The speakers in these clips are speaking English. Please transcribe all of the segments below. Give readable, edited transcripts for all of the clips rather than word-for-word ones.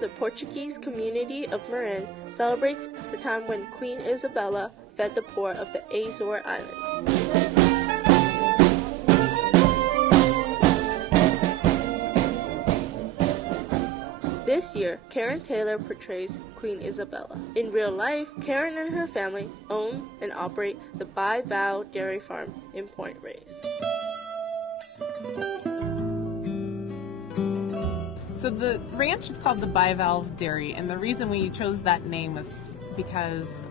the Portuguese community of Marin celebrates the time when Queen Isabella fed the poor of the Azores Islands. This year, Karen Taylor portrays Queen Isabella. In real life, Karen and her family own and operate the Bivalve Dairy Farm in Point Reyes. So the ranch is called the Bivalve Dairy, and the reason we chose that name was because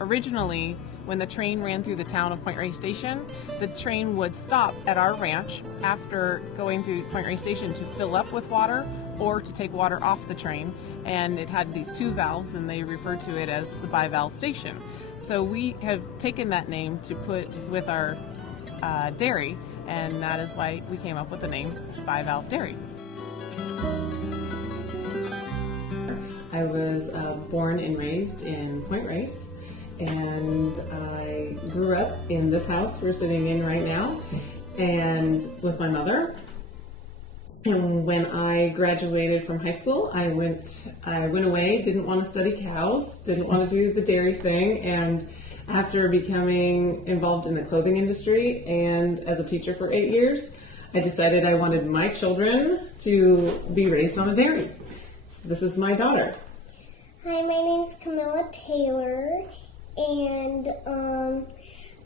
originally, when the train ran through the town of Point Reyes Station, the train would stop at our ranch after going through Point Reyes Station to fill up with water or to take water off the train, and it had these two valves, and they referred to it as the Bivalve Station. So we have taken that name to put with our dairy, and that is why we came up with the name Bivalve Dairy. I was born and raised in Point Reyes, and I grew up in this house we're sitting in right now, and with my mother. And when I graduated from high school, I went away, didn't want to study cows, didn't want to do the dairy thing, and after becoming involved in the clothing industry and as a teacher for 8 years, I decided I wanted my children to be raised on a dairy. So this is my daughter. Hi, my name's Camilla Taylor, and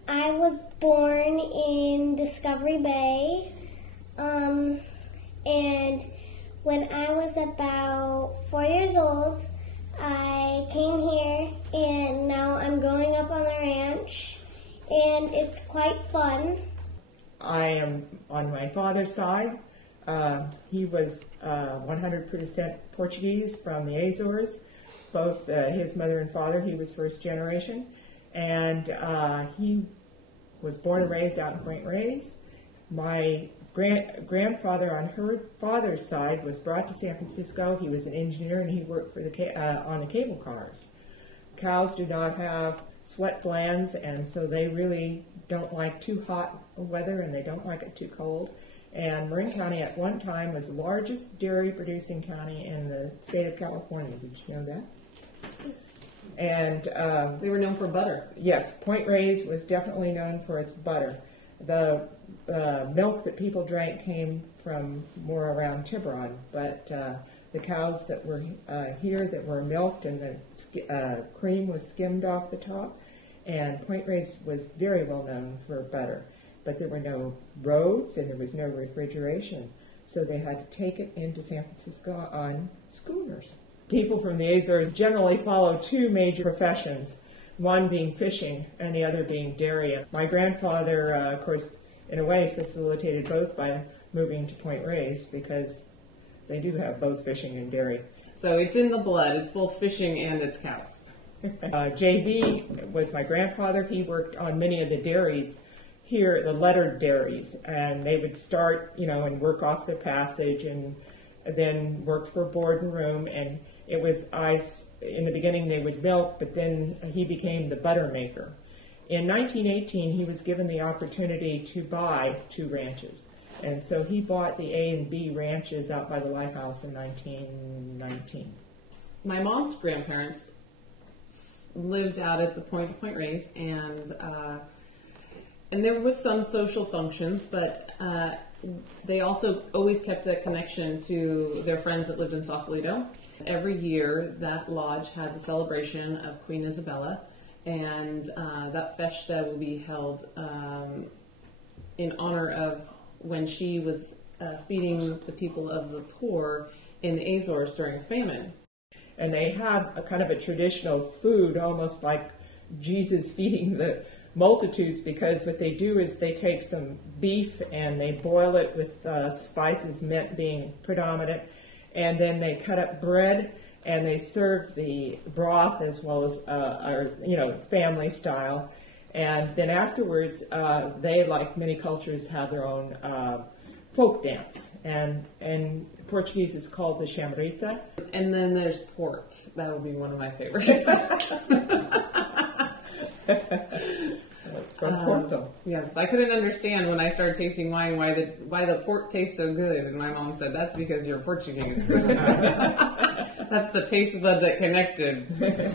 I was born in Discovery Bay, and when I was about 4 years old, I came here, and now I'm growing up on the ranch, and it's quite fun. I am on my father's side. He was 100% Portuguese from the Azores. Both his mother and father, he was first generation. And he was born and raised out in Point Reyes. My grandfather on her father's side was brought to San Francisco. He was an engineer, and he worked for on the cable cars. Cows do not have sweat glands, and so they really don't like too hot weather, and they don't like it too cold. And Marin County at one time was the largest dairy producing county in the state of California. Did you know that? And they were known for butter. Yes, Point Reyes was definitely known for its butter. The milk that people drank came from more around Tiburon, but the cows that were here that were milked and the cream was skimmed off the top, and Point Reyes was very well known for butter. But there were no roads and there was no refrigeration, so they had to take it into San Francisco on schooners. People from the Azores generally follow two major professions, one being fishing and the other being dairy. My grandfather, of course, in a way facilitated both by moving to Point Reyes because they do have both fishing and dairy. So it's in the blood. It's both fishing and it's cows. J.B. was my grandfather. He worked on many of the dairies here, the lettered dairies, and they would start, and work off their passage and then work for board and room. And it was in the beginning they would milk, but then he became the butter maker. In 1918, he was given the opportunity to buy 2 ranches. And so he bought the A and B ranches out by the lighthouse in 1919. My mom's grandparents lived out at the Point Reyes, and there was some social functions, but they also always kept a connection to their friends that lived in Sausalito. Every year, that lodge has a celebration of Queen Isabella, and that festa will be held in honor of when she was feeding the people of the poor in the Azores during a famine. And they have a kind of a traditional food, almost like Jesus feeding the multitudes, because what they do is they take some beef and they boil it with spices, mint being predominant, and then they cut up bread and they serve the broth as well as family style. And then afterwards, they, like many cultures, have their own folk dance, and Portuguese is called the chamarita. And then there's port. That would be one of my favorites. From Porto. Yes, I couldn't understand when I started tasting wine why the port tastes so good, and my mom said that's because you're Portuguese. That's the taste bud that connected.